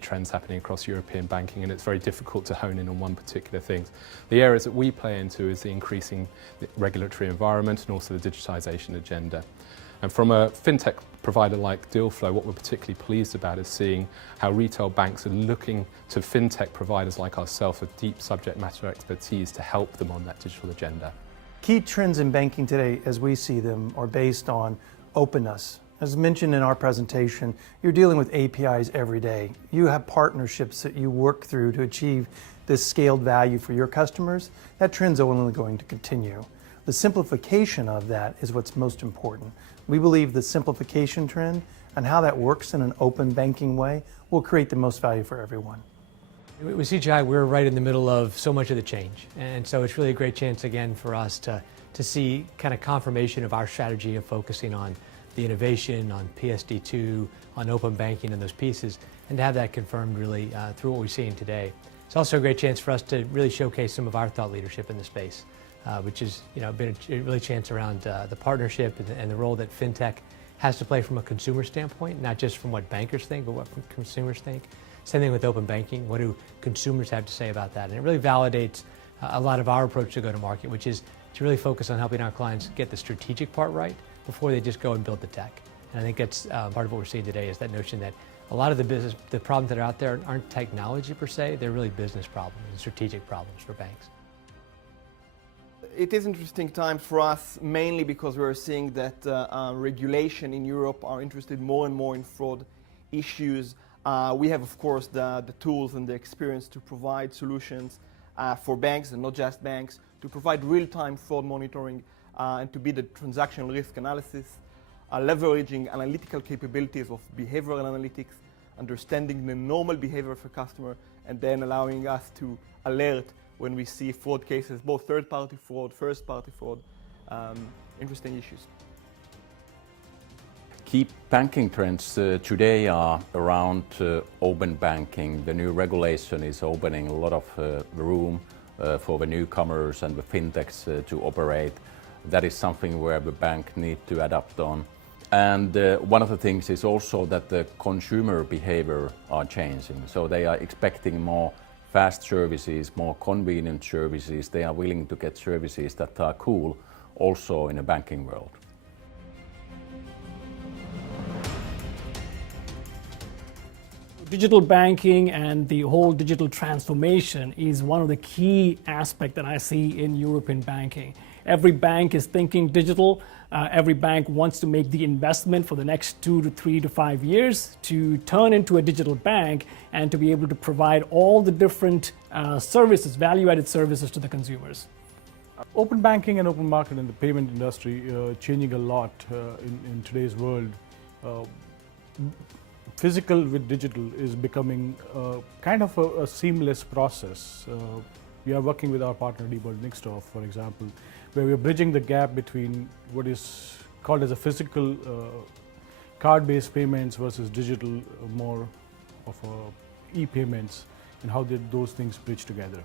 trends happening across European banking, and it's very difficult to hone in on one particular thing. The areas that we play into is the increasing regulatory environment and also the digitisation agenda. And from a fintech provider like Dealflow, what we're particularly pleased about is seeing how retail banks are looking to fintech providers like ourselves with deep subject matter expertise to help them on that digital agenda. Key trends in banking today, as we see them, are based on openness. As mentioned in our presentation, you're dealing with APIs every day. You have partnerships that you work through to achieve this scaled value for your customers. That trend's only going to continue. The simplification of that is what's most important. We believe the simplification trend and how that works in an open banking way will create the most value for everyone. With CGI, we're right in the middle of so much of the change. And so it's really a great chance again for us to see kind of confirmation of our strategy of focusing on the innovation, on PSD2, on open banking and those pieces, and to have that confirmed really through what we're seeing today. It's also a great chance for us to really showcase some of our thought leadership in the space, which has been a really chance around the partnership and the role that fintech has to play from a consumer standpoint, not just from what bankers think, but what consumers think. Same thing with open banking. What do consumers have to say about that? And it really validates a lot of our approach to go to market, which is to really focus on helping our clients get the strategic part right before they just go and build the tech. And I think that's part of what we're seeing today is that notion that a lot of the problems that are out there aren't technology per se, they're really business problems and strategic problems for banks. It is interesting times for us, mainly because we're seeing that regulation in Europe are interested more and more in fraud issues. We have, of course, the tools and the experience to provide solutions for banks and not just banks, to provide real-time fraud monitoring and to be the transactional risk analysis, leveraging analytical capabilities of behavioral analytics, understanding the normal behavior of a customer, and then allowing us to alert when we see fraud cases, both third-party fraud, first-party fraud, interesting issues. Key banking trends today are around open banking. The new regulation is opening a lot of room for the newcomers and the fintechs to operate. That is something where the bank need to adapt on. And one of the things is also that the consumer behavior are changing. So they are expecting more fast services, more convenient services. They are willing to get services that are cool also in a banking world. Digital banking and the whole digital transformation is one of the key aspects that I see in European banking. Every bank is thinking digital. Every bank wants to make the investment for the next 2 to 3 to 5 years to turn into a digital bank and to be able to provide all the different services, value-added services to the consumers. Open banking and open market in the payment industry changing a lot in today's world. Physical with digital is becoming kind of a seamless process. We are working with our partner Nixdorf, for example, where we are bridging the gap between what is called as a physical card-based payments versus digital, more of e-payments, and how those things bridge together.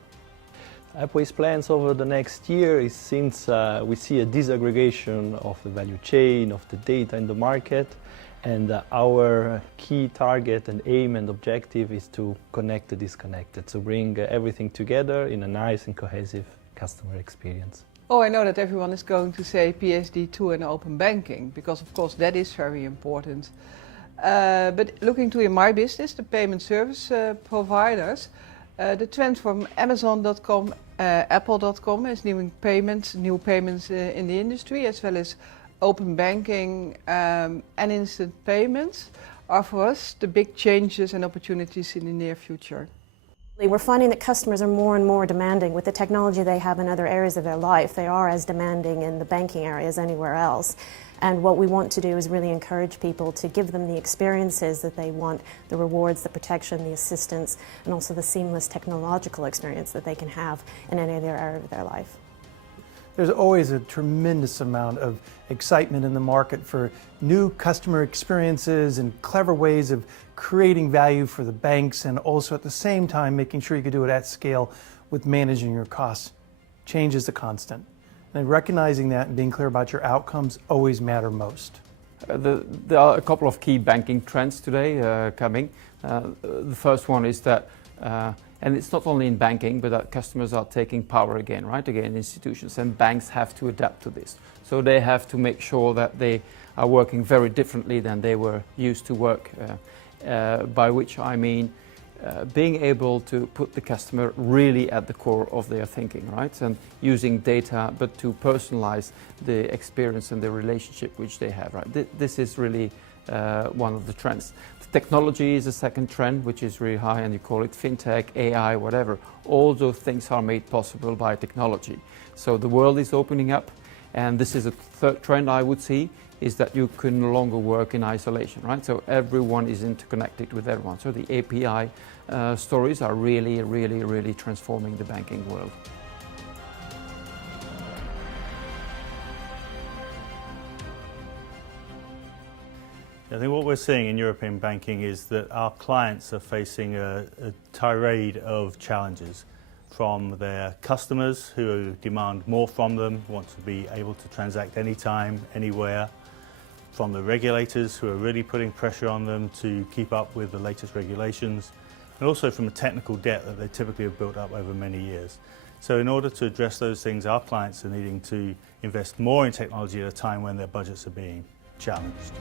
RBI's plans over the next year is, since we see a disaggregation of the value chain, of the data in the market, and our key target and aim and objective is to connect the disconnected, to bring everything together in a nice and cohesive customer experience. Oh, I know that everyone is going to say PSD2 and open banking, because of course that is very important. But looking to in my business, the payment service providers, the trend from Amazon.com, Apple.com is new payments in the industry, as well as open banking and instant payments are for us the big changes and opportunities in the near future. We're finding that customers are more and more demanding with the technology they have in other areas of their life. They are as demanding in the banking area as anywhere else. And what we want to do is really encourage people to give them the experiences that they want, the rewards, the protection, the assistance, and also the seamless technological experience that they can have in any other area of their life. There's always a tremendous amount of excitement in the market for new customer experiences and clever ways of creating value for the banks, and also at the same time making sure you can do it at scale with managing your costs. Change is the constant. And recognizing that and being clear about your outcomes always matter most. There are a couple of key banking trends today coming. The first one is that, and it's not only in banking, but that customers are taking power again, right? Again, institutions and banks have to adapt to this. So they have to make sure that they are working very differently than they were used to work, by which I mean being able to put the customer really at the core of their thinking, right? And using data, but to personalize the experience and the relationship which they have, right? This is really one of the trends. The technology is a second trend, which is really high, and you call it fintech, AI, whatever. All those things are made possible by technology. So the world is opening up, and this is a third trend I would see, is that you can no longer work in isolation, right? So everyone is interconnected with everyone. So the API stories are really transforming the banking world. I think what we're seeing in European banking is that our clients are facing a tirade of challenges from their customers who demand more from them, want to be able to transact anytime, anywhere, from the regulators who are really putting pressure on them to keep up with the latest regulations, and also from the technical debt that they typically have built up over many years. So in order to address those things, our clients are needing to invest more in technology at a time when their budgets are being challenged.